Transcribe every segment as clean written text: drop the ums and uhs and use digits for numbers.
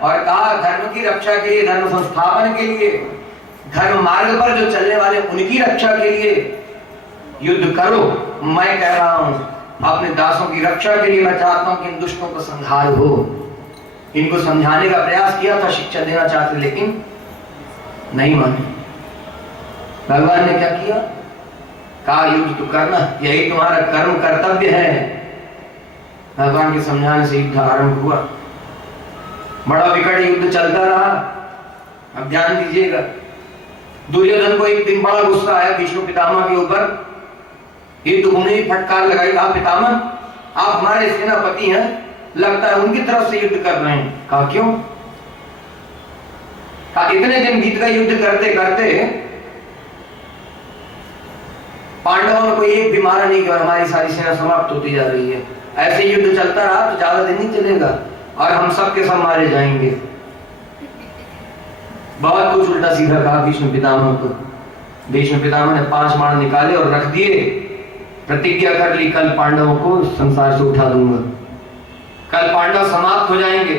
और कहा धर्म की रक्षा के लिए, धर्म संस्थापन के लिए, धर्म मार्ग पर जो चलने वाले उनकी रक्षा के लिए युद्ध करो। मैं कह रहा हूं अपने दासों की रक्षा के लिए मैं चाहता हूं कि इन दुष्टों को संहार हो। इनको समझाने का प्रयास किया था, शिक्षा देना चाहते, लेकिन नहीं माने। भगवान ने क्या किया? कहा युद्ध तो करना, यही तुम्हारा कर्म कर्तव्य है। भगवान के समझाने से युद्ध आरंभ हुआ। बड़ा विकट युद्ध चलता रहा। अब ध्यान दीजिएगा, दुर्योधन को एक दिन बड़ा गुस्सा आया भीष्म पितामह के ऊपर। युद्ध होने ही फटकार लगाई, कहा पितामह आप हमारे सेनापति हैं, लगता है उनकी तरफ से युद्ध कर रहे हैं। कहा क्यों? कहा इतने दिन बीत गए युद्ध करते करते, पांडवों में कोई एक भी मारा नहीं कि हमारी सारी सेना समाप्त होती जा रही है। ऐसे युद्ध चलता रहा तो ज्यादा दिन नहीं चलेगा और हम सब के सब मारे जाएंगे। बहुत कुछ उल्टा सीधा कहा भीष्म पितामह को। भीष्म पितामह ने 5 बाण निकाले और रख दिए। प्रतिज्ञा कर ली, कल पांडवों को संसार से उठा दूंगा, कल पांडव समाप्त हो जाएंगे।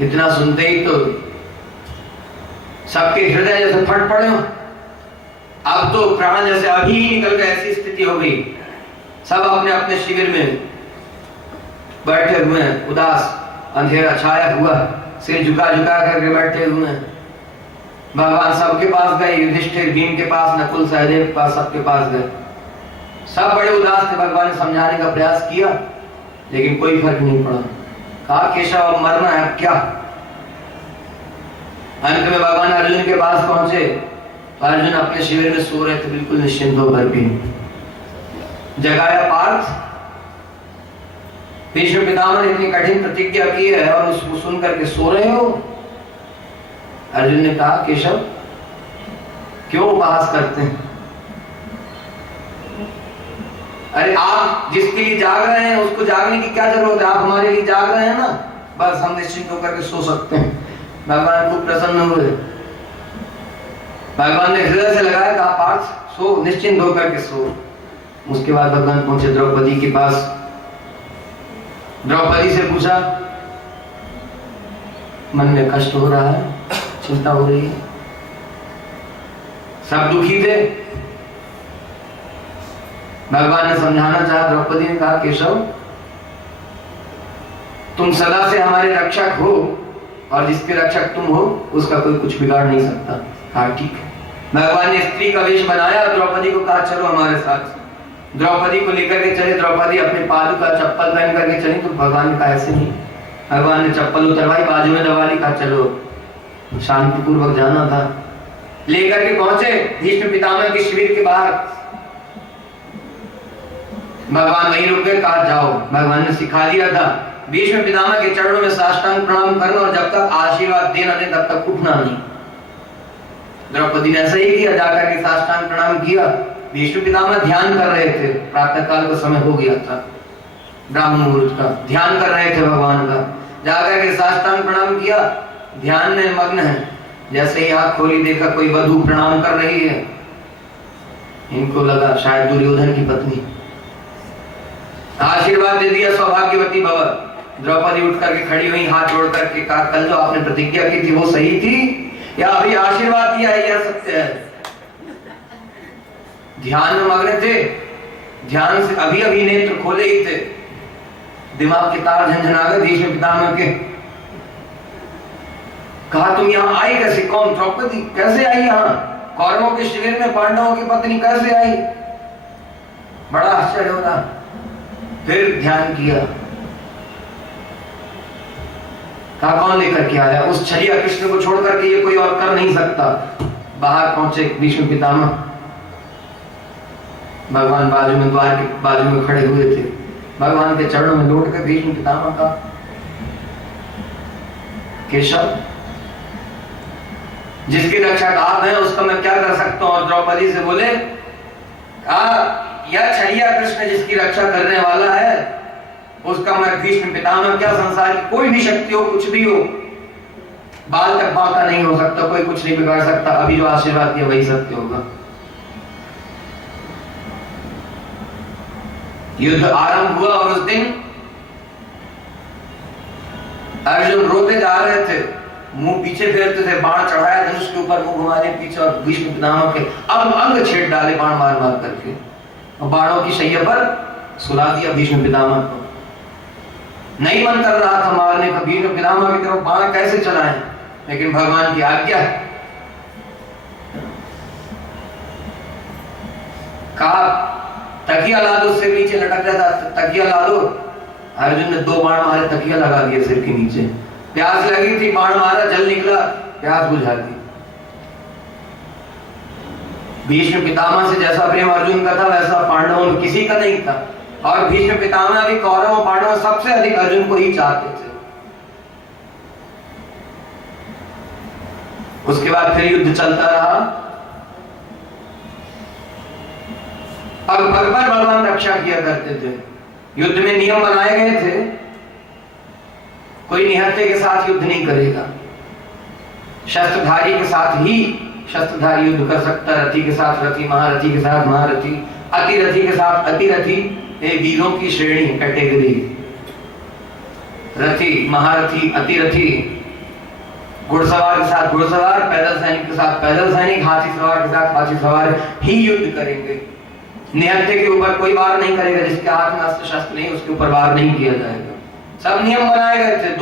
इतना सुनते ही तो सबके हृदय जैसे फट पड़े। अब तो प्राण जैसे अभी ही निकल गए, ऐसी स्थिति हो गई। सब अपने अपने शिविर में बैठे हुए हैं, उदास, अंधेरा छाया हुआ, सिर झुका झुका करके बैठे हुए हैं। भगवान सबके पास गए, युधिष्ठिर, भीम के पास, नकुल, सहदेव के पास, सबके पास गए। सब बड़े उदास थे। भगवान ने समझाने का प्रयास किया लेकिन कोई फर्क नहीं पड़ा। कहा केशव अब मरना है, अब क्या? अंत में भगवान अर्जुन के पास पहुंचे। अर्जुन अपने शिविर में सो रहे थे, बिल्कुल निश्चिंत होकर के। जगाया पार्थ, भीष्म पितामह ने इतनी कठिन प्रतिज्ञा की है और उसको सुन करके सो रहे हो? अर्जुन ने कहा केशव क्यों उपहास करते हैं? अरे आप जिसके लिए जाग रहे हैं उसको जागने की क्या जरूरत है? आप हमारे लिए जाग रहे हैं ना, बस हम निश्चिंत होकर के सो सकते हैं। भगवान खूब प्रसन्न हुए। भगवान ने हृदय से लगाया, कहा पार्थ सो, निश्चिंत होकर के सो। उसके बाद भगवान पहुंचे द्रौपदी के पास। द्रौपदी से पूछा मन में कष्ट हो रहा है, चिंता हो रही है? सब दुखी थे। भगवान ने समझाना चाहा। द्रौपदी ने कहा केशव तुम सदा से हमारे रक्षक हो और जिसके रक्षक तुम हो उसका कोई कुछ बिगाड़ नहीं सकता। हाँ ठीक है। भगवान ने स्त्री का वेश बनाया और द्रौपदी को कहा चलो हमारे साथ। द्रौपदी को लेकर के चले। द्रौपदी अपने पादुका चप्पल पहन करके चली तो भगवान ने कहा ऐसे नहीं। भगवान ने चप्पल उतरवाई, बाजू में दबा ली, कहा चलो शांतिपूर्वक जाना था। लेकर के पहुंचे भीष्म पितामह के शिविर के बाहर। भगवान वहीं रुक गए, कहा जाओ। भगवान ने सिखा दिया था भीष्म पितामह के चरणों में साष्टांग प्रणाम करना और जब तक आशीर्वाद देना नहीं तब तक उठना नहीं। द्रौपदी ने ऐसा ही किया, जाकर के साष्टांग प्रणाम किया। भीष्म पितामह ध्यान कर रहे थे, प्रातः काल का समय हो गया था, ब्राह्मण मुहूर्त का, ध्यान कर रहे थे भगवान का। जाकर के साष्टांग प्रणाम किया, ध्यान में मग्न है। जैसे ही आंख खोली देखा कोई वधू प्रणाम कर रही है। इनको लगा शायद दुर्योधन की पत्नी। आशीर्वाद दे दिया, सौभाग्यवती भव। द्रौपदी उठ करके खड़ी हुई, हाथ जोड़ करके कहा कल जो आपने प्रतिज्ञा की थी वो सही थी या अभी आशीर्वाद दिया है यह सत्य है? ध्यान में मग्न थे, ध्यान से अभी अभी नेत्र खोले ही थे, दिमाग के तार झंझना गए भीष्म पितामह के। कहा तुम यहाँ आई कैसे? कौन? द्रौपदी कैसे आई यहाँ? कौरवों के शिविर में पांडवों की पत्नी कैसे आई? बड़ा आश्चर्य होगा। फिर ध्यान किया, कहा कौन लेकर के आया? उस छलिया कृष्ण को छोड़ करके ये कोई और कर नहीं सकता। बाहर पहुंचे भीष्म पितामह। भगवान बाजू में, द्वार के बाजू में खड़े हुए थे। भगवान के चरणों में लौट कर भीष्म पितामह का केशव जिसकी रक्षक आप हैं उसका मैं क्या कर सकता हूं? और द्रौपदी से बोले यह छलिया कृष्ण जिसकी रक्षा करने वाला है उसका मैं भीष्म पितामह क्या, संसार की कोई भी शक्ति हो, कुछ भी हो, बाल तक बांका नहीं हो सकता, कोई कुछ नहीं बिगाड़ सकता। अभी जो आशीर्वाद दिया वही सत्य होगा। युद्ध आरंभ हुआ और उस दिन अर्जुन रोते जा रहे थे, मुंह पीछे फेरते थे, बाण चढ़ाया धनुष के ऊपर, मुंह घुमाने पीछे, और भीष्म पितामह के अंग छेड़ डाले बाण मार मार करके, और बाणों की शैया पर सुला दिया भीष्म पितामह को। नहीं मन कर रहा था मारने का, भीष्म पितामह की तरफ बाण कैसे चलाएं, लेकिन भगवान की आज्ञा है। कहा तकिया ला दो, सिर नीचे लटक जाता, तकिया ला दो। अर्जुन ने 2 बाण मारे, तकिया लगा दिया सिर के नीचे। प्यास लगी थी, बाण मारा, जल निकला, प्यास बुझा दी। भीष्म पितामह से जैसा प्रेम अर्जुन का था, वैसा पांडवों में किसी का नहीं था। और भीष्म पितामह भी कौरवों पांडवों सबसे अधिक अर्जुन को ही चाहते थे। उसके बाद फिर युद्ध चलता रहा। अब भगवान भगवान रक्षा किया करते थे। युद्ध में नियम बनाए गए थे, कोई निहत्थे के साथ युद्ध नहीं करेगा, शस्त्रधारी के साथ ही शस्त्रधारी युद्ध कर सकता, रथी के साथ रथी, महारथी के साथ महारथी, अतिरथी के साथ अतिरथी। ये वीरों की श्रेणी, कैटेगरी, रथी, महारथी, अतिरथी, घुड़सवार के साथ घुड़सवार, पैदल सैनिक के साथ पैदल सैनिक, हाथी सवार के साथ हाथी सवार ही युद्ध करेंगे। निहत्थे के ऊपर कोई वार नहीं करेगा, जिसके हाथ में अस्त्र शस्त्र नहीं उसके ऊपर वार नहीं किया जाएगा। सब नियम बनाए गए थे,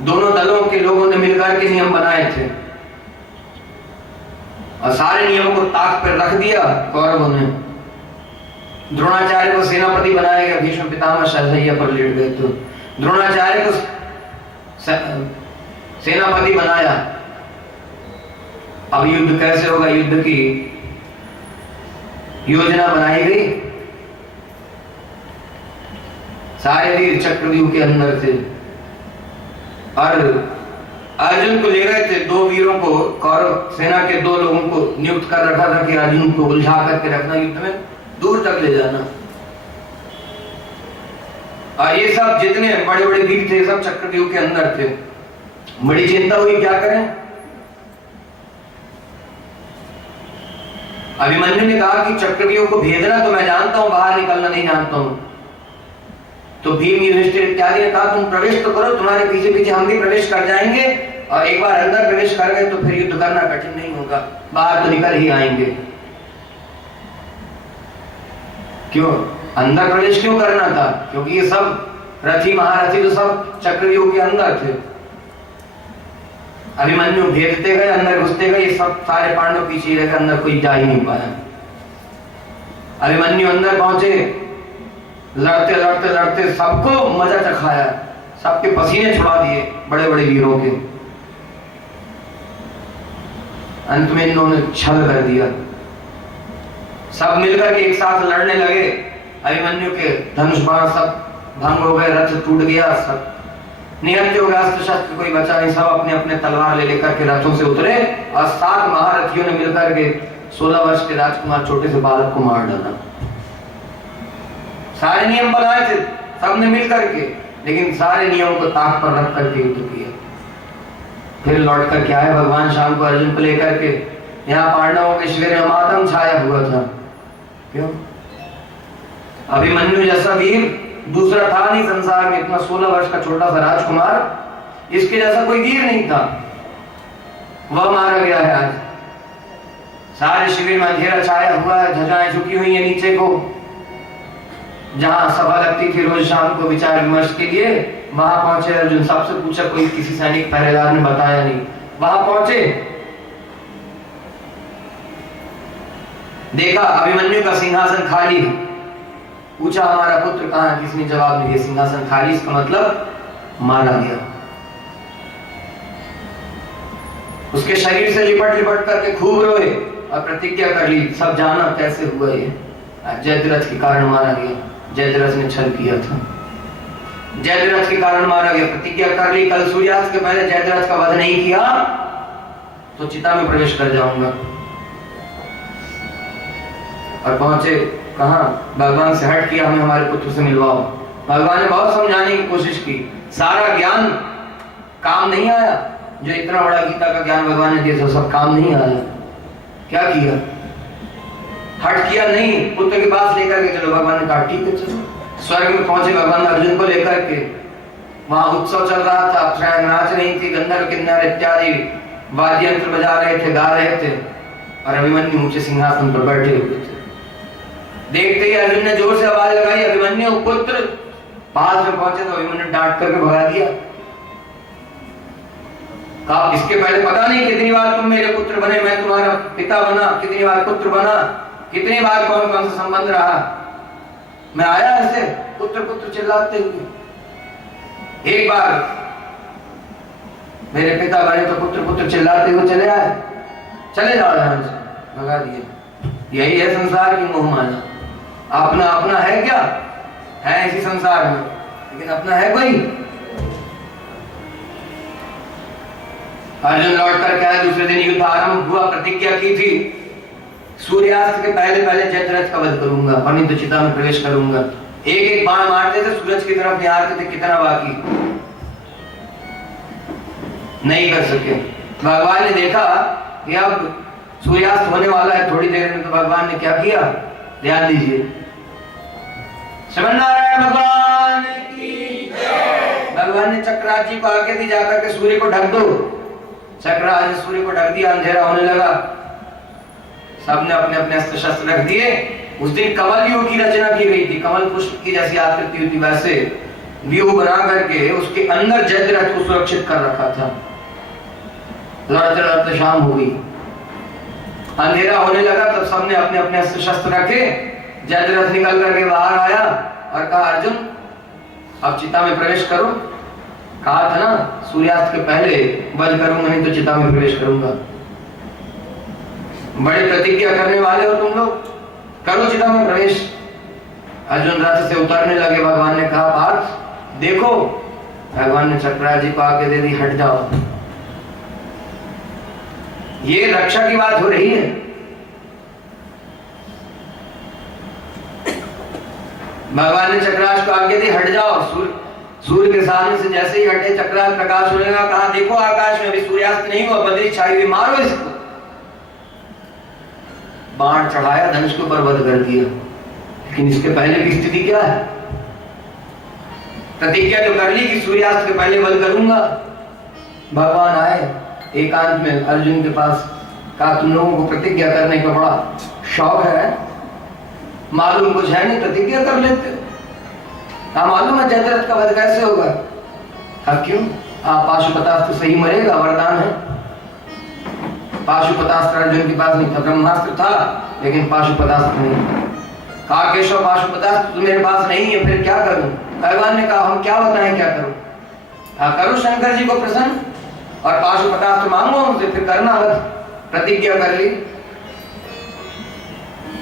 दोनों दलों के लोगों ने मिलकर के नियम बनाए थे, और सारे नियमों को ताक पर रख दिया कौरवों ने। द्रोणाचार्य को सेनापति बनाया गया, भीष्म पितामह शैया पर लेट गए तो द्रोणाचार्य को सेनापति बनाया। अब युद्ध कैसे होगा, युद्ध की योजना बनाई गई। सारे वीर चक्रव्यूह के अंदर थे, और अर्जुन को ले गए थे। 2 वीरों को, कौरव सेना के 2 लोगों को नियुक्त कर रखा था कि अर्जुन को उलझा करके रखना, युद्ध में दूर तक ले जाना। और ये सब जितने बड़े बड़े वीर थे, सब चक्रव्यूह के अंदर थे। बड़ी चिंता हुई, क्या करें। अभिमन्यु ने कहा कि चक्रव्यूह को भेदना तो मैं जानता हूं, बाहर निकलना नहीं जानता हूं। तो भीम, युधिष्ठिर इत्यादि ने कहा तुम प्रवेश तो करो, तुम्हारे पीछे पीछे हम भी प्रवेश कर जाएंगे, और एक बार अंदर प्रवेश कर गए तो फिर युद्ध करना कठिन नहीं होगा, बाहर तो निकल ही आएंगे। क्यों अंदर प्रवेश क्यों करना था, क्योंकि ये सब रथी महारथी तो सब चक्रव्यूह के अंदर थे। अभिमन्यु भेजते गए, अंदर घुसते गए, ये सब सारे पांडव पीछे रहकर अंदर कोई जा ही नहीं पाया। अभिमन्यु अंदर पहुंचे, लड़ते लड़ते लड़ते सबको मजा चखाया, सबके पसीने छुड़ा दिए बड़े बड़े वीरों के। अंत में इन्होंने छल कर दिया, सब मिलकर के एक साथ लड़ने लगे। अभिमन्यु के धनुष बाण सब भंग हो गए, रथ टूट गया, सब निहत्थे हो गया, अस्त्र शस्त्र कोई बचा नहीं, सब अपने अपने तलवार ले लेकर के रथों से उतरे, और 7 महारथियों ने मिलकर के 16 वर्ष के राजकुमार छोटे से बालक को मार डाला। सारे नियम बनाए थे सबने मिलकर के, लेकिन सारे नियमों को ताक पर रख करके युद्ध किया। फिर लौट कर के आए भगवान शाम को अर्जुन को लेकर के। यहाँ पांडवों के शिविर में मातम छाया हुआ था। क्यों? अभिमन्यु जैसा वीर दूसरा था नहीं संसार में, इतना 16 वर्ष का छोटा सा राजकुमार, इसके जैसा कोई वीर नहीं था, वह मारा गया है आज। सारे शिविर में अंधेरा छाया हुआ है, ध्वजाएं झुकी हुई है नीचे को। जहां सभा लगती थी रोज शाम को विचार विमर्श के लिए, वहां पहुंचे अर्जुन। सबसे पूछा, कोई किसी सैनिक पहरेदार ने बताया नहीं। वहां पहुंचे, देखा अभिमन्यु का सिंहासन खाली है। पूछा हमारा पुत्र कहां है? किसने जवाब नहीं दिया, सिंहासन खाली, इसका मतलब मारा गया। उसके शरीर से लिपट लिपट करके खूब रोए और प्रतिज्ञा कर ली, सब जाना कैसे हुआ ये, जयद्रथ के कारण मारा गया, जयद्रथ ने छल किया था, जयद्रथ के कारण मारा गया। प्रतिज्ञा कर ली, कल सूर्यास्त के पहले जयद्रथ का वध नहीं किया तो चिता में प्रवेश कर जाऊंगा। और पहुंचे कहां? भगवान से हट किया, हमें हमारे पुत्र से मिलवाओ। भगवान ने बहुत समझाने की कोशिश की, सारा ज्ञान काम नहीं आया। जो इतना बड़ा गीता का ज्ञान भगवान ने दिया, सब काम नहीं आया। क्या किया? हट किया नहीं, पुत्र के पास लेकर के चलो। भगवान ने कहा ठीक है चलो। स्वर्ग में पहुंचे भगवान अर्जुन को लेकर के, वहां उत्सव चल रहा था, अप्सराएं नाच रही थी, गंधर्व किन्नर इत्यादि वाद्य यंत्र बजा रहे थे, गा रहे थे, और अभिमन्यु ऊंचे सिंहासन पर बैठे हुए थे। देखते ही अर्जुन ने जोर से आवाज लगाई, अभिमन्यु पुत्र। पास में पहुंचे तो अभिमन्यु डांट करके भगा दिया। कहा इसके पहले पता नहीं कितनी बार तुम मेरे पुत्र बने, मैं तुम्हारा पिता बना, कितनी बार पुत्र बना, कितनी बार कौन कौन सा संबंध रहा, मैं आया ऐसे पुत्र पुत्र चिल्लाते हुए। एक बार मेरे पिता बने तो पुत्र पुत्र चिल्लाते हुए चले आए, चले जाओ यहां से, भगा दिए। यही है संसार की मोह माया। अपना अपना है क्या, है इसी संसार में, लेकिन अपना है कोई। अर्जुन लौट कर क्या है, दूसरे दिन युद्ध आरंभ हुआ। प्रतिज्ञा की थी सूर्यास्त के पहले पहले जयद्रथ का वध करूंगा और नहीं तो चिता में प्रवेश करूंगा। एक एक बाण मारते थे, सूरज की तरफ निहारते थे, कितना बाकी, नहीं कर सके। भगवान ने देखा कि अब सूर्यास्त होने वाला है थोड़ी देर में, तो भगवान ने क्या किया, ध्यान दीजिए। श्रीमन्नारायण भगवान की जय। भगवान ने चक्राजी को आगे दी, जाकर के सूर्य को ढक दो। चक्राज ने सूर्य को ढक दिया, अंधेरा होने लगा। सबने अपने अपने अस्त्र शस्त्र रख दिए। उस दिन कमल व्यूह की रचना की गई थी, कमल पुष्प की जैसी आकृति होती वैसे व्यूह बना करके उसके अंदर जयद्रथ को सुरक्षित कर रखा था। लड़ते लड़ते शाम हो गई, अंधेरा होने लगा, तब सबने अपने अपने अस्त्र शस्त्र रखे। जयद्रथ निकल करके बाहर आया और कहा अर्जुन अब चिता में प्रवेश करो। कहा था ना सूर्यास्त के पहले वध करूंगा, नहीं तो चिता में प्रवेश करूंगा। बड़ी प्रतिज्ञा करने वाले हो तुम लोग, करो चिता में प्रवेश। अर्जुन रथ से उतरने लगे। भगवान ने कहा पार्थ देखो। भगवान ने चक्राजी जी को आगे दे दी, हट जाओ। ये रक्षा की बात हो रही है। भगवान ने चक्राज को आगे दी, हट जाओ। सूर्य के सामने से जैसे ही हटे, चक्राज प्रकाश होने लगा। कहा देखो आकाश में अभी सूर्यास्त नहीं हुआ, बदली छाई हुई, मारो इसको। बाण चढ़ाया, धनुष के ऊपर वध कर दिया। लेकिन इसके पहले की स्थिति क्या है, प्रतिज्ञा तो कर ली कि सूर्यास्त के पहले वध करूंगा। भगवान आए एकांत में अर्जुन के पास। कहा तुम लोगों को प्रतिज्ञा करने का बड़ा शौक है, मालूम कुछ है नहीं, प्रतिज्ञा कर लेते। कहा मालूम है जयद्रथ का वध कैसे होगा। कहा क्यों, पाशुपतास्त्र से ही मरेगा, वरदान है। पाशुपतास्त्र अर्जुन के पास नहीं था, ब्रह्मास्त्र था लेकिन पाशुपतास्त्र नहीं। कहा केशव पाशुपतास्त्र तो मेरे पास नहीं है, फिर क्या करूं। भगवान ने कहा हम क्या बताएं क्या करूं। करो शंकर जी को प्रसन्न और पाशुपतास्त्र मांगो उनसे, फिर करना वध। प्रतिज्ञा कर ली।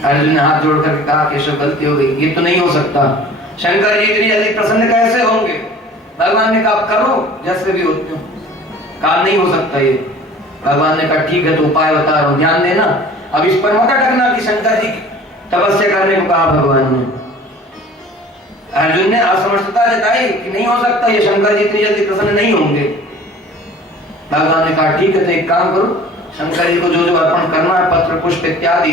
अर्जुन ने हाथ जोड़ करके कहा केशव गलती हो गई, ये तो नहीं हो सकता। शंकर जी इतनी जल्दी प्रसन्न कैसे होंगे। भगवान ने कहा करो जैसे भी होते हो। कहा नहीं हो सकता ये। भगवान ने कहा ठीक है तो उपाय बता रहा हूं, ध्यान देना। अब इस पर मत अटकना कि शंकर जी तपस्या करने को कहा भगवान ने। अर्जुन ने असमर्थता जताई कि नहीं हो सकता, ये शंकर जी इतनी जल्दी प्रसन्न नहीं होंगे। भगवान ने कहा ठीक है तो एक काम करो, शंकर जी को जो जो अर्पण करना है, पत्र पुष्प इत्यादि,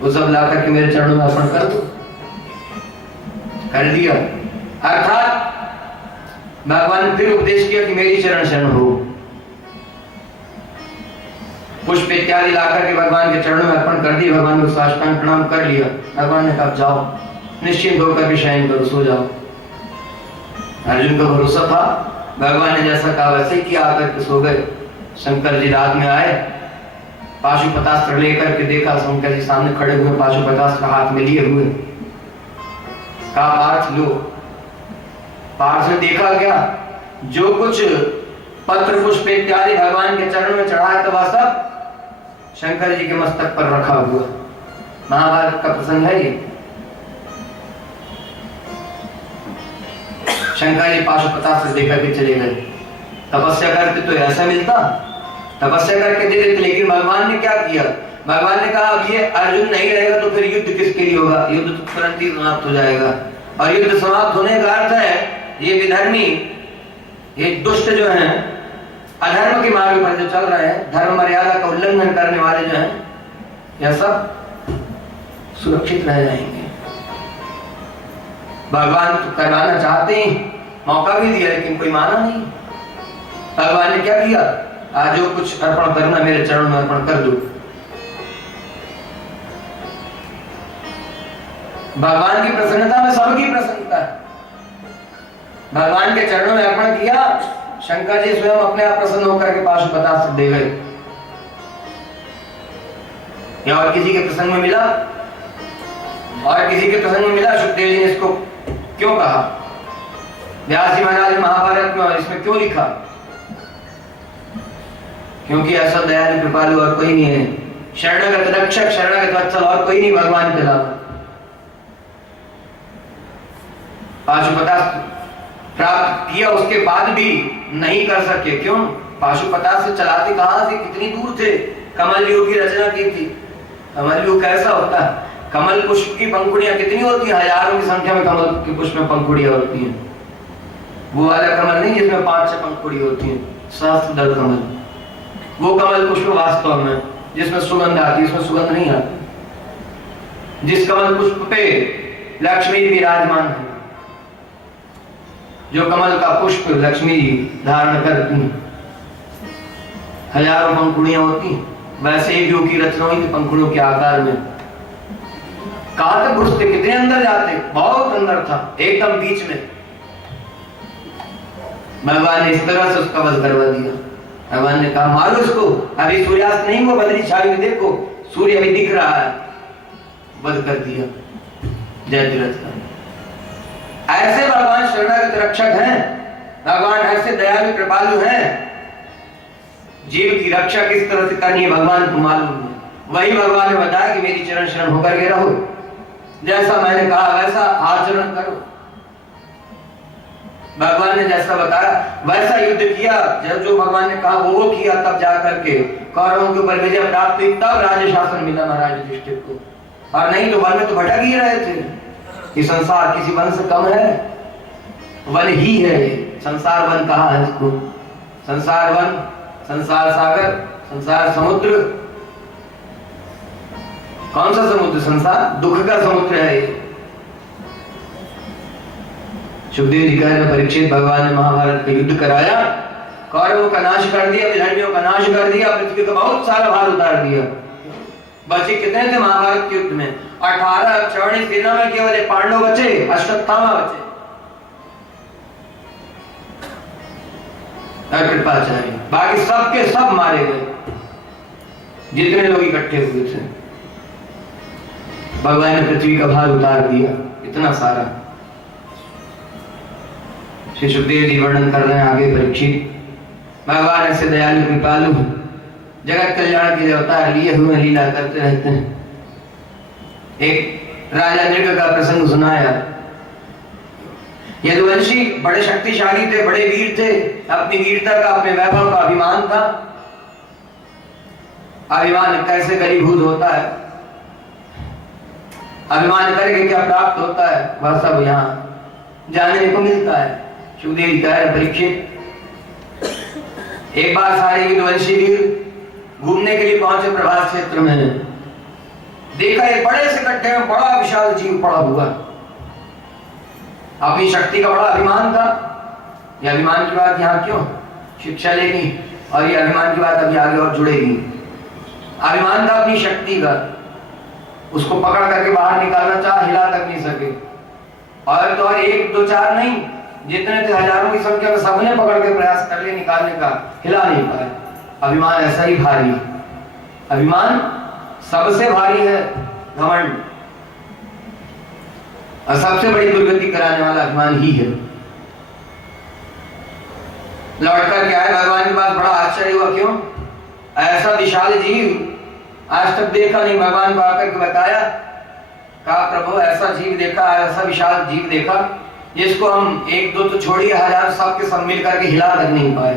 वो सब ला करके मेरे चरणों में अर्पण कर दो। कर दिया। अर्थात भगवान ने फिर उपदेश किया कि मेरी चरण शरण हो। पुष्प इत्यादि ला करके भगवान के चरणों में अर्पण कर दिए। भगवान को साष्टांग प्रणाम कर लिया। भगवान ने कहा जाओ निश्चिंत होकर के शयन करो, सो जाओ। अर्जुन को भरोसा था, भगवान ने जैसा कहा वैसे ही किया, आकर के सो गए। शंकर जी रात में आए, पाशुपतास्त्र लेकर के देखा, शंकर जी सामने खड़े हुए, पाशुपतास्त्र हाथ में लिए हुए। कहा पार्थ लो। पार्थ ने देखा क्या, जो कुछ पत्र पुष्प इत्यादि भगवान के चरणों में चढ़ाया था वह सब शंकर जी के मस्तक पर रखा हुआ। महाभारत का प्रसंग है ये। शंकर जी पाशुपतास्त्र देकर के चले गए। तपस्या करते तो ऐसा मिलता, तपस्या करके दे देते। लेकिन भगवान ने क्या किया, भगवान ने कहा अब ये अर्जुन नहीं रहेगा तो फिर युद्ध किसके लिए होगा, युद्ध तो तुरंत ही समाप्त हो जाएगा। और युद्ध समाप्त होने का अर्थ है ये विधर्मी, ये दुष्ट जो हैं, अधर्म के मार्ग पर जो चल रहे हैं, धर्म मर्यादा का उल्लंघन करने वाले जो हैं, यह सब सुरक्षित रह जाएंगे। भगवान तो करवाना चाहते हैं मौका भी दिया लेकिन कोई माना नहीं। भगवान ने क्या किया, आज जो कुछ अर्पण करना मेरे चरणों में अर्पण कर दो। भगवान की प्रसन्नता में सबकी प्रसन्नता है। भगवान के चरणों में अर्पण किया, शंकर जी स्वयं अपने आप प्रसन्न होकर के पाशुपतास्त्र दे गए। या और किसी के प्रसंग में मिला, और किसी के प्रसंग में मिला। सुखदेव जी ने इसको क्यों कहा, व्यास जी महाराज महाभारत में, और इसमें क्यों लिखा, क्योंकि ऐसा दयालु कृपालु और कोई नहीं है, शरणागत रक्षक शरणागत वत्सल और कोई नहीं भगवान के अलावा। पाशुपतास्त्र प्राप्त किया, उसके बाद भी नहीं कर सके। क्यों, पाशुपतास्त्र चलाते कहां से, कितनी दूर थे। कमल युग की रचना की थी। कमल युग कैसा होता है, कमल पुष्प की पंखुड़ियां कितनी होती हैं, हजारों की संख्या में कमल के पुष्प में पंखुड़ियां होती हैं। वो वाला कमल नहीं जिसमें 5-6 पंखुड़ी होती हैं, सहस्त्रदल कमल, वो कमल पुष्प वास्तव में जिसमें सुगंध आती है, इसमें सुगंध नहीं आती। जिस कमल पुष्प पे लक्ष्मी विराजमान है, जो कमल का पुष्प लक्ष्मी धारण करती हैं, हजारों पंखुड़ियां होती हैं, वैसे ही व्यू की रचना हुई थी पंखुड़ियों के आकार में। कहां तक घुसते, कितने अंदर जाते, बहुत अंदर था, एकदम बीच में। भगवान ने इस तरह से उसका वध करवा दिया। भगवान ने कहा मारो इसको, अभी सूर्यास्त नहीं हुआ, बदली छाई हुई, देखो सूर्य अभी दिख रहा है। वध कर दिया जय तीरथ का। ऐसे भगवान शरणागत रक्षक हैं, भगवान ऐसे दयालु कृपालु हैं। जीव की रक्षा किस तरह से करनी है भगवान को मालूम है। वही भगवान ने बताया कि मेरी चरण शरण होकर के रहो, जैसा मैंने कहा वैसा आचरण करो। भगवान ने जैसा बताया वैसा युद्ध किया, जब जो भगवान ने कहा वो किया, तब जाकर के कौरवों के ऊपर विजय प्राप्त हुई, तब राज्य शासन मिला महाराज युधिष्ठिर को। और नहीं तो वन में तो भटक ही रहे थे कि संसार किसी वन से कम है, वन ही है। संसार वन कहा है इसको, संसार वन, संसार सागर, संसार समुद्र। कौन सा समुद्र, संसार दुख का समुद्र है। सुखदेव जी कह रहे परीक्षित, भगवान ने महाभारत का युद्ध कराया, कौरवों का नाश कर दिया, विधर्मियों का नाश कर दिया, पृथ्वी का बहुत सारा भार उतार दिया। बचे कितने थे महाभारत के युद्ध में, 18 चौड़ी सेना में केवल पांडव बचे, अश्वत्थामा बचे, कृपाचार्य, बाकी सब के सब मारे गए, जितने लोग इकट्ठे हुए थे। भगवान ने पृथ्वी का भार उतार दिया, इतना सारा। श्री सुखदेव जी वर्णन कर रहे हैं आगे परीक्षित, भगवान ऐसे दयालु कृपालु, जगत कल्याण के अवतार लिए हुए लीला करते रहते हैं। एक राजा नृग का प्रसंग सुनाया। यदुवंशी बड़े शक्तिशाली थे, बड़े वीर थे, अपनी वीरता का, अपने वैभव का अभिमान था। अभिमान कैसे गरीभूत होता है, अभिमान करके क्या प्राप्त होता है, वह सब यहाँ जानने को मिलता है। सुखदेव जी कह रहे परीक्षित, एक बार सारे यदुवंशी वीर घूमने के लिए पहुंचे प्रभास क्षेत्र में। देखा एक बड़े से गड्ढे में बड़ा विशाल जीव पड़ा हुआ, अपनी शक्ति का बड़ा अभिमान था। यह अभिमान की बात यहाँ क्यों, शिक्षा लेनी, और ये अभिमान की बात अभी आगे और जुड़ेगी। अभिमान था अपनी शक्ति का, उसको पकड़ करके बाहर निकालना चाहा, हिला तक नहीं सके। और तो और 1 2 4 नहीं, जितने थे हजारों की संख्या में, सबने पकड़ के प्रयास कर लिया निकालने का, हिला नहीं पाए। अभिमान ऐसा ही भारी, अभिमान सबसे भारी है घमंड, और सबसे बड़ी दुर्गति कराने वाला अभिमान ही है। लौटकर क्या है भगवान के पास, बड़ा आश्चर्य हुआ। क्यों, ऐसा विशाल जीव आज तक देखा नहीं। भगवान को आकर के बताया, कहा प्रभु ऐसा जीव देखा, ऐसा विशाल जीव देखा, जिसको हम 1 2 तो छोड़िए, हजार सब के सब मिल करके हिला तक नहीं पाए।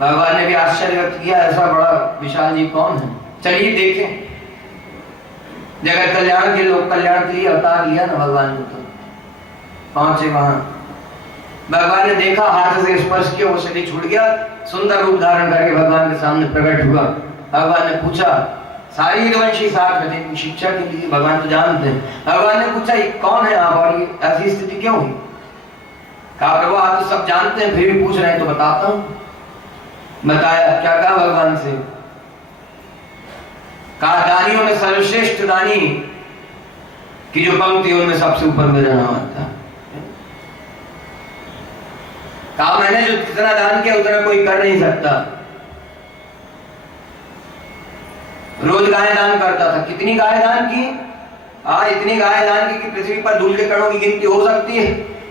भगवान ने भी आश्चर्य व्यक्त किया, ऐसा बड़ा विशाल जीव कौन है, चलिए देखें। जगत कल्याण के, लोक कल्याण के लिए अवतार लिया ना भगवान ने। तो पहुंचे वहां, भगवान ने देखा, हाथ से स्पर्श किया, वो शरीर छूट गया, सुंदर रूप धारण करके भगवान के सामने प्रकट हुआ। भगवान ने पूछा, सारी यदुवंशी साथ में थे शिक्षा के लिए, भगवान तो जानते हैं। भगवान ने पूछा ये कौन है आप, और ये ऐसी स्थिति क्यों हुई, कहा प्रभु आप तो सब जानते हैं, फिर भी पूछ रहे हैं तो बताता हूं। बताया, क्या कहा भगवान से? कहा दानियों में सर्वश्रेष्ठ दानी की जो पंक्ति उनमें सबसे ऊपर मेरा नाम आता। कहा मैंने जो जितना दान किया उतना कोई कर नहीं सकता। रोज गाय दान करता था। कितनी गाय दान की? इतनी गाय दान की कि पृथ्वी पर धूल के कणों की गिनती हो सकती है,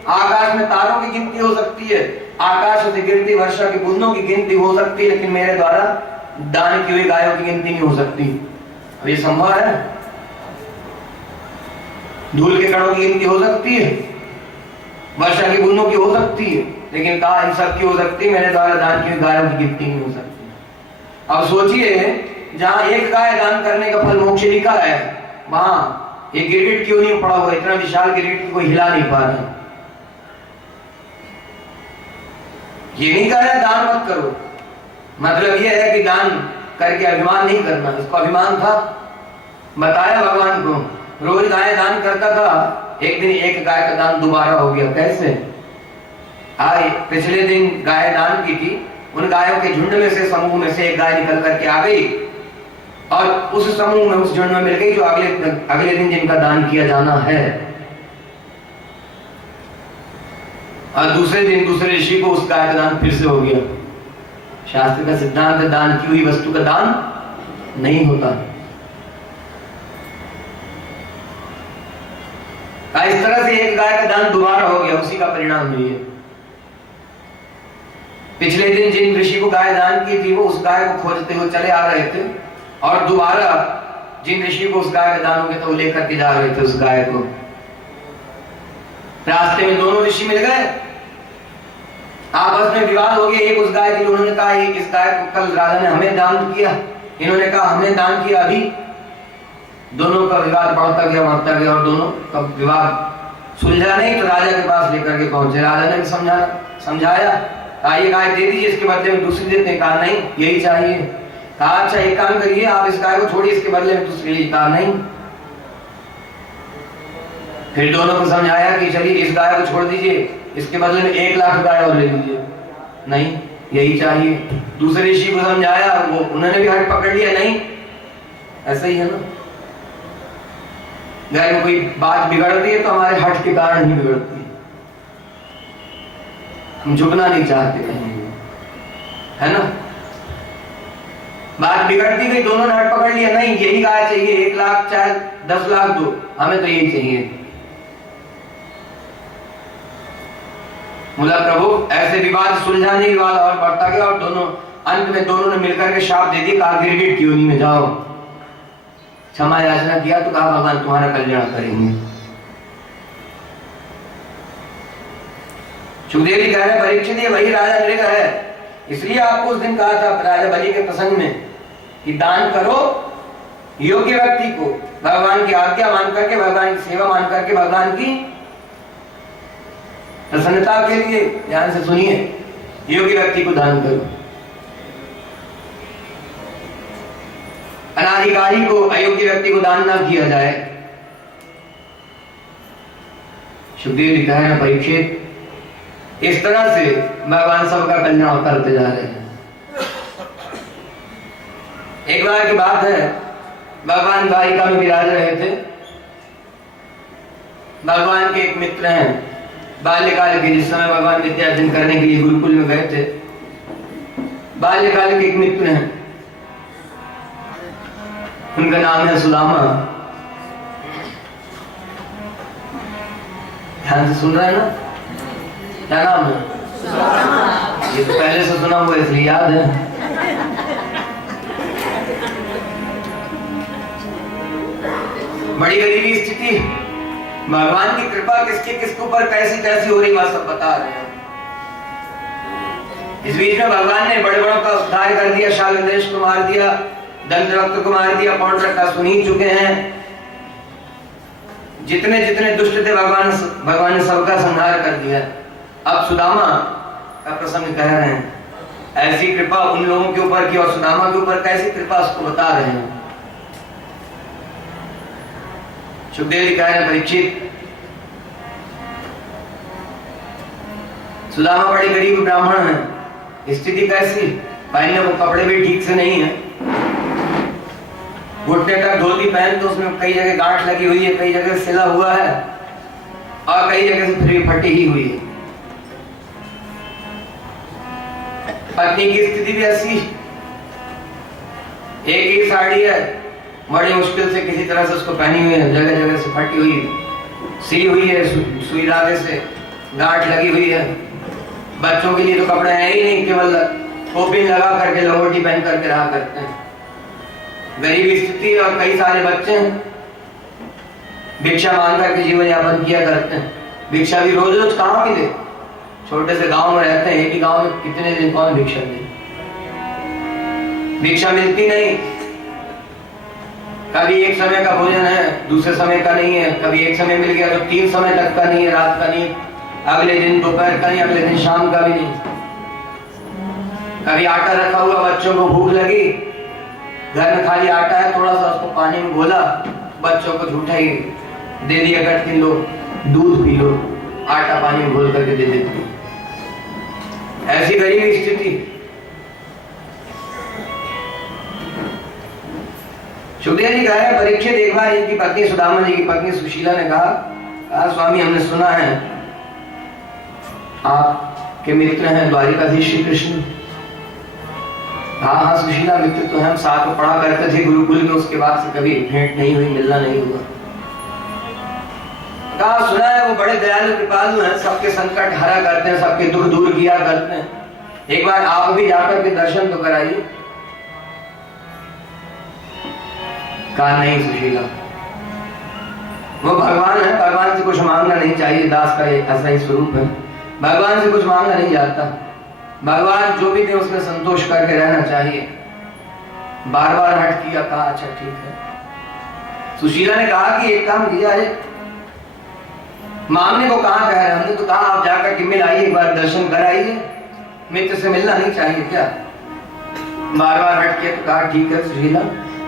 आकाश में तारों की गिनती हो सकती है, आकाश से गिरती वर्षा की बूंदों की गिनती हो सकती है, लेकिन मेरे द्वारा दान की हुई गायों की गिनती नहीं हो सकती। अब ये संभव है? धूल के कणों की गिनती हो सकती है, वर्षा की बूंदों की हो सकती है, लेकिन कहा इन सब की हो सकती है, मेरे द्वारा दान की हुई गायों की गिनती नहीं हो सकती। अब सोचिए, जहां एक गाय दान करने का फल मोक्ष लिखा है, वहां ये गिरगिट क्यों नहीं पड़ा हुआ? इतना विशाल गिरगिट कोई हिला नहीं पा रहा। ये नहीं कह रहे दान मत करो, मतलब ये है कि दान करके अभिमान नहीं करना। इसको अभिमान था। बताया भगवान को, रोज गाय दान करता था, एक दिन एक गाय का दान दोबारा हो गया। कैसे? पिछले दिन गाय दान की थी, उन गायों के झुंड में से, समूह में से एक गाय निकल करके आ गई और उस समूह में, उस झुंड में मिल गई जो अगले दिन जिनका दान किया जाना है। और दूसरे दिन दूसरे ऋषि को उस गाय का दान फिर से हो गया। शास्त्र का सिद्धांत है, दान की हुई वस्तु का दान नहीं होता। इस तरह से एक गाय का दान दोबारा हो गया, उसी का परिणाम हुई है। पिछले दिन जिन ऋषि को गाय दान की थी, वो उस गाय को खोजते हुए चले आ रहे थे, और दोबारा जिन ऋषि को उस गाय का दान हो गया था, वो लेकर के जा रहे थे उस गाय को। रास्ते में दोनों ऋषि मिल गए, आपस में विवाद हो गया। एक उस गाय के लिए, उन्होंने कहा इस गाय को कल राजा ने हमें दान किया, इन्होंने कहा हमने दान किया अभी। दोनों का विवाद बढ़ता गया, और दोनों का विवाद सुलझा नहीं, तो राजा के पास लेकर के पहुंचे। राजा ने समझाया, ये गाय दे दीजिए, इसके बदले में दूसरी देते। कहा नहीं, यही चाहिए। कहा अच्छा एक काम करिए, आप इस गाय को छोड़िए, इसके बदले में दूसरी लीजिए। कहा नहीं। फिर दोनों को समझाया कि चलिए इस गाय को छोड़ दीजिए, इसके बदले में 1 लाख गाय और ले लीजिए। नहीं, यही चाहिए। दूसरे ऋषि को समझाया, वो उन्होंने भी हट पकड़ लिया। नहीं, ऐसा ही है ना, गाय में कोई बात बिगड़ती है तो हमारे हट के कारण ही बिगड़ती है। हम झुकना नहीं चाहते कहीं, है ना। बात बिगड़ती गई, दोनों ने हट पकड़ लिया। नहीं, यही गाय चाहिए, 1 लाख चाहे 10 लाख दो, हमें तो यही चाहिए। बोला प्रभु, ऐसे विवाद सुलझा नहीं, विवाद और बढ़ता गया, और दोनों अंत में दोनों ने मिलकर के शाप दे दिया। कहा गिरगिट की योनि में जाओ। क्षमा याचना किया तो कहा भगवान तुम्हारा कल्याण करेंगे। सुखदेव जी कह रहे परीक्षित ये वही राजा नृग है, इसलिए आपको उस दिन कहा था राजा बलि के प्रसंग में कि दान करो योग्य व्यक्ति को, भगवान की आज्ञा मान करके, भगवान की सेवा मान करके, भगवान की प्रसन्नता के लिए। ध्यान से सुनिए, योग्य व्यक्ति को दान करो। अनाधिकारी को, अयोग्य व्यक्ति को दान ना किया जाए। सुखदेव जी कह रहे हैं परीक्षित, इस तरह से भगवान सबका कल्याण करते जा रहे हैं। एक बार की बात है, भगवान द्वारिका में विराज रहे थे। भगवान के एक मित्र हैं, बाल्यकाल के, जिस समय भगवान विद्यार्जन करने के लिए गुरुकुल में गए थे, बाल्यकाल के एक मित्र हैं, उनका नाम है सुदामा। ध्यान से सुन रहे हैं ना, क्या नाम है? ये तो पहले से सुना हुआ इसलिए याद है। बड़ी गरीबी स्थिति, भगवान की कृपा किसके किसके ऊपर कैसी कैसी हो रही, बात सब बता रहे हैं। इस बीच में भगवान ने बड़े बड़ों का उद्धार कर दिया, शालंदेश को मार दिया, दंतवक्त को मार दिया, पौंड्रक का सुन ही चुके हैं। जितने जितने दुष्ट थे भगवान ने सबका संहार कर दिया। अब सुदामा का प्रसंग कह रहे हैं, ऐसी कृपा उन लोगों के ऊपर की, और सुदामा के ऊपर कैसी कृपा उसको बता रहे हैं। सुखदेव जी कह रहे हैं परीक्षित, सुदामा बड़े गरीब ब्राह्मण हैं, स्थिति कैसी, पहनने को कपड़े भी ठीक से नहीं है, घुटने तक धोती पहन तो उसमें कई जगह गांठ लगी हुई है, कई जगह सिला हुआ है और कई जगह से फिर फटी ही हुई है। पत्नी की स्थिति भी ऐसी, एक ही साड़ी है, बड़ी मुश्किल से किसी तरह से उसको पहनी हुई है, जगह जगह से फटी हुई है, सिली हुई है, सुई धागे से गांठ लगी हुई है। बच्चों के लिए तो कपड़े हैं ही नहीं, केवल टोपी लगा करके लंगोटी पहन करके रहा करते हैं। गरीबी स्थिति और कई सारे बच्चे भिक्षा मांग करके जीवन यापन किया करते हैं। भिक्षा भी रोज रोज कहाँ मिले, छोटे से गांव में रहते हैं, एक ही गांव में कितने दिन कौन भिक्षा दे, भिक्षा मिलती नहीं। कभी एक समय का भोजन है, दूसरे समय का नहीं है, कभी एक समय मिल गया तो 3 समय तक का नहीं है, रात का नहीं, अगले दिन दोपहर का नहीं, अगले दिन शाम का भी नहीं। कभी आटा रखा हुआ, बच्चों को भूख लगी, घर में खाली आटा है, थोड़ा सा उसको पानी में घोला, बच्चों को झूठा ही दे दिया करते लो, दूध पी लो, आटा पानी में घोल करके दे देते। ऐसी गरीबी स्थिति। सुखदेव जी कह रहे हैं, परीक्षित एक बार इनकी पत्नी सुदामा जी की पत्नी सुशीला ने कहा, स्वामी हमने सुना है आपके मित्र हैं द्वारिकाधीश श्री कृष्ण। हाँ हाँ सुशीला, मित्र तो हम साथ में पढ़ा करते थे गुरुकुल में, उसके बाद से कभी भेंट नहीं हुई, मिलना नहीं हुआ। कहा सुना है वो बड़े दयालु कृपालु हैं, सबके संकट हरा करते हैं, सबके दुख दूर किया करते हैं, एक बार आप भी जाकर के दर्शन तो कराइए। कहा नहीं सुशीला, वो भगवान है, भगवान से कुछ मांगना नहीं चाहिए, दास का ऐसा ही स्वरूप है, भगवान से कुछ मांगना नहीं जाता, भगवान जो भी दे उसमें संतोष करके रहना चाहिए। बार बार हट किया, कहा अच्छा ठीक है। सुशीला ने कहा कि एक काम किया है, मांगने को कहाँ कह रहे, हमने तो कहा आप जाकर के मिलाइए, एक बार दर्शन कराइए, मित्र से मिलना नहीं चाहिए क्या? बार बार हट किया तो कहा ठीक है सुशीला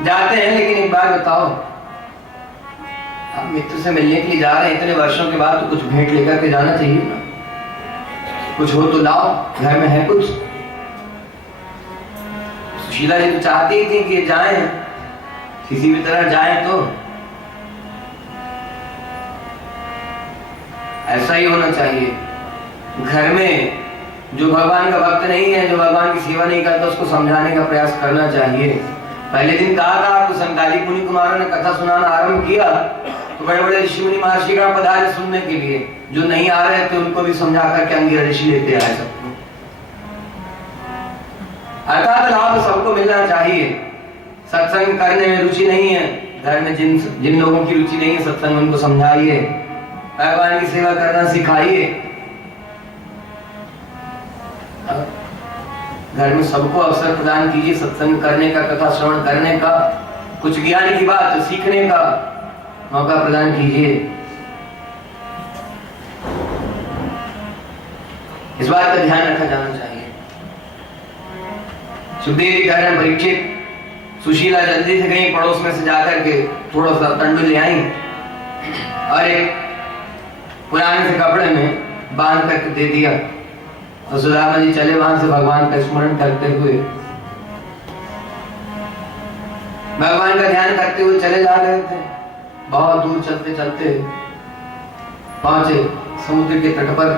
जाते हैं, लेकिन एक बार बताओ, आप मित्र से मिलने के लिए जा रहे हैं, इतने वर्षों के बाद तो कुछ भेंट लेकर के जाना चाहिए ना, कुछ हो तो लाओ, घर में है कुछ। सुशीला जी तो चाहती ही थी कि जाएं, किसी भी तरह जाएं, तो ऐसा ही होना चाहिए। घर में जो भगवान का भक्त नहीं है, जो भगवान की सेवा नहीं करता, उसको समझाने का प्रयास करना चाहिए। पहले दिन कहा था आपको, संताली मुनि कुमारों ने कथा सुनाना आरंभ किया तो बड़े बड़े ऋषि मुनि महर्षिगण पधारे सुनने के लिए, जो नहीं आ रहे थे उनको भी समझा करके अंगिरा ऋषि लेते आए सबको। अर्थात लाभ सबको मिलना चाहिए। सत्संग करने में रुचि नहीं है, घर में जिन लोगों की रुचि नहीं है सत्संग, उनको समझाइए, भगवान की सेवा करना सिखाइए। घर में सबको अवसर प्रदान कीजिए सत्संग करने का, कथा श्रवण करने का, कुछ ज्ञान की बात सीखने का मौका प्रदान कीजिए। इस बात का ध्यान रखा जाना चाहिए। सुखदेव जी कह रहे हैं, परीक्षित सुशीला जल्दी से गई, पड़ोस में से जाकर के थोड़ा सा तंडुल ले आई और एक पुराने से कपड़े में बांध करके दे दिया, और सुदामा जी चले वहां से भगवान का स्मरण करते हुए, भगवान का ध्यान करते हुए चले जा रहे थे। बहुत दूर चलते चलते पहुंचे समुद्र के तट पर।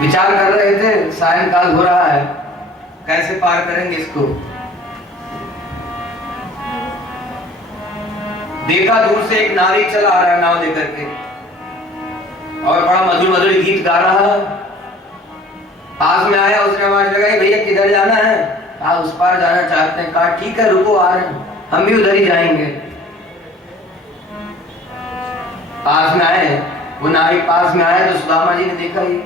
विचार कर रहे थे, सायंकाल हो रहा है, कैसे पार करेंगे इसको। देखा दूर से एक नाविक चला आ रहा है नाव लेकर के, और बड़ा मधुर मधुर गीत गा रहा है। पास में आया, उसने आवाज लगाई, भैया किधर जाना है? कहा उस पार जाना चाहते हैं। कहा ठीक है रुको, आ रहे हैं, हम भी उधर ही जाएंगे। पास में आए, वो नाविक पास में आया तो सुदामा जी ने देखा, ये